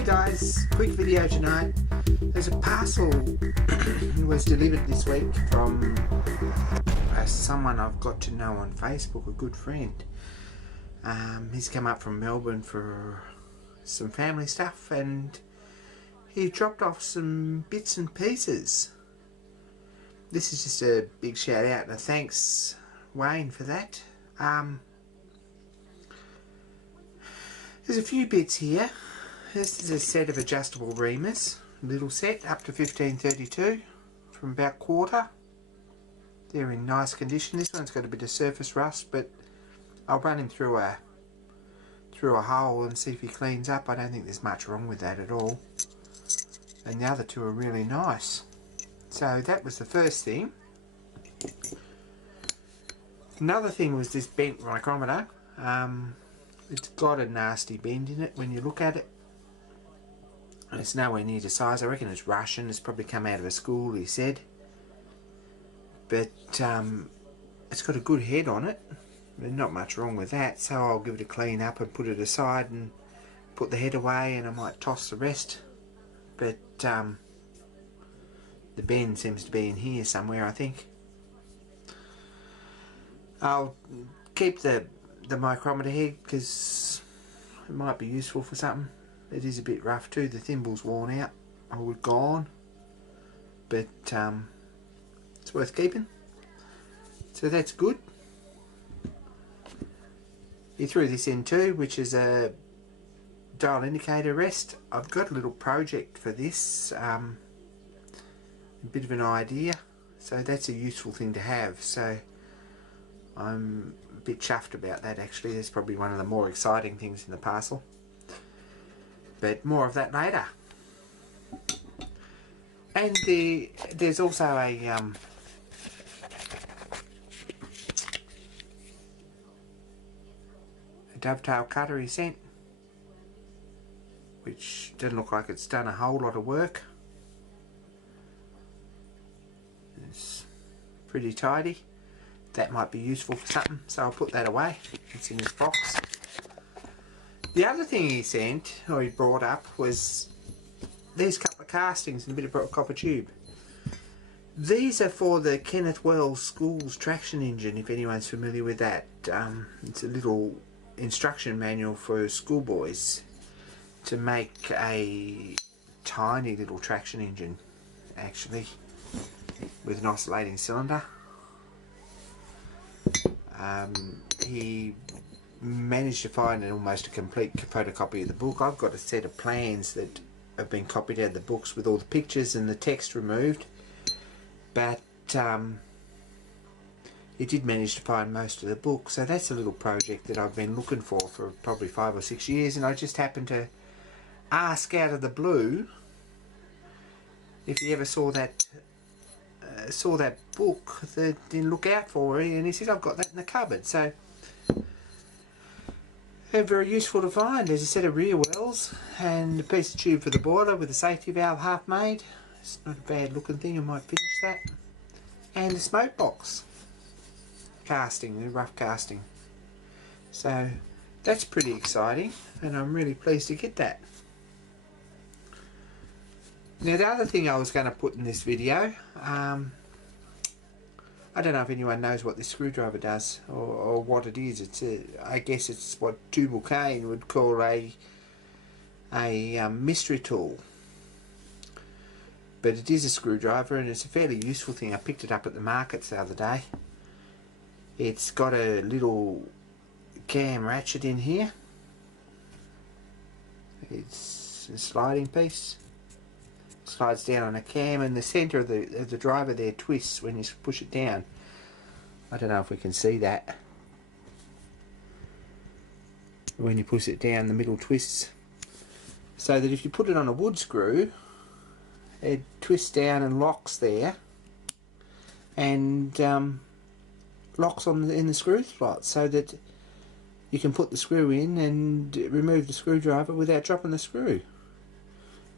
Hey guys, quick video tonight. There's a parcel that was delivered this week from someone I've got to know on Facebook, a good friend. He's come up from Melbourne for some family stuff and he dropped off some bits and pieces. This is just a big shout out and a thanks, Wayne, for that. There's a few bits here. This is a set of adjustable reamers, little set up to 1532 from about quarter. They're in nice condition. This one's got a bit of surface rust, but I'll run him through a hole and see if he cleans up. I don't think there's much wrong with that at all. And the other two are really nice. So that was the first thing. Another thing was this bent micrometer. It's got a nasty bend in it when you look at it. It's nowhere near the size. I reckon it's Russian. It's probably come out of a school, he said. But it's got a good head on it. There's not much wrong with that. So I'll give it a clean up and put it aside and put the head away, and I might toss the rest. But the bend seems to be in here somewhere, I think. I'll keep the micrometer head because it might be useful for something. It is a bit rough too. The thimble's worn out or gone, but it's worth keeping. So that's good. He threw this in too, which is a dial indicator rest. I've got a little project for this, a bit of an idea, so that's a useful thing to have. So I'm a bit chuffed about that actually. That's probably one of the more exciting things in the parcel. But more of that later. And there's also a dovetail cutter he sent, which doesn't look like it's done a whole lot of work. It's pretty tidy. That might be useful for something, so I'll put that away. It's in this box. The other thing he sent, or he brought up, was these couple of castings and a bit of copper tube. These are for the Kenneth Wells Traction engine, if anyone's familiar with that. It's a little instruction manual for schoolboys to make a tiny little traction engine, actually, with an oscillating cylinder. He managed to find almost a complete photocopy of the book. I've got a set of plans that have been copied out of the books with all the pictures and the text removed, but he did manage to find most of the book. So that's a little project that I've been looking for probably 5 or 6 years, and I just happened to ask out of the blue if he ever saw that book that didn't look out for it, and he said, I've got that in the cupboard. So very useful to find. There's a set of rear wells and a piece of tube for the boiler with a safety valve half made. It's not a bad looking thing, I might finish that. And a smoke box casting, a rough casting. So that's pretty exciting, and I'm really pleased to get that. Now the other thing I was going to put in this video, I don't know if anyone knows what this screwdriver does or what it is. It's I guess it's what Tubal Cain would call a mystery tool. But it is a screwdriver, and it's a fairly useful thing. I picked it up at the markets the other day. It's got a little cam ratchet in here. It's a sliding piece. Slides down on a cam, and the centre of the driver there twists when you push it down. I don't know if we can see that. When you push it down, the middle twists. So that if you put it on a wood screw, it twists down and locks there, and locks in the screw slot, so that you can put the screw in and remove the screwdriver without dropping the screw.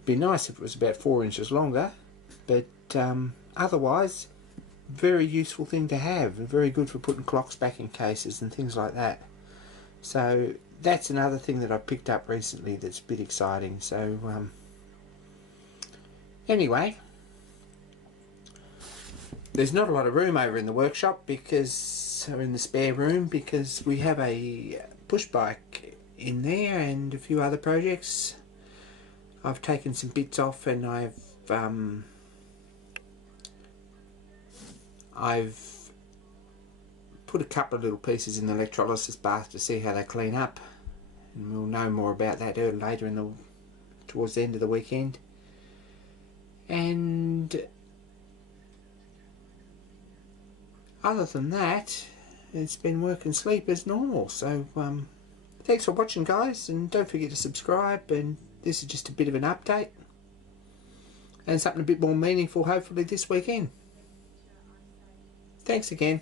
Be nice if it was about 4 inches longer, but otherwise very useful thing to have, and very good for putting clocks back in cases and things like that. So that's another thing that I picked up recently that's a bit exciting. So anyway, there's not a lot of room over in the workshop because, or in the spare room, because we have a push bike in there and a few other projects. I've taken some bits off and I've put a couple of little pieces in the electrolysis bath to see how they clean up, and we'll know more about that later towards the end of the weekend. And other than that, it's been work and sleep as normal. So thanks for watching, guys, and don't forget to subscribe. And this is just a bit of an update and something a bit more meaningful hopefully this weekend. Thanks again.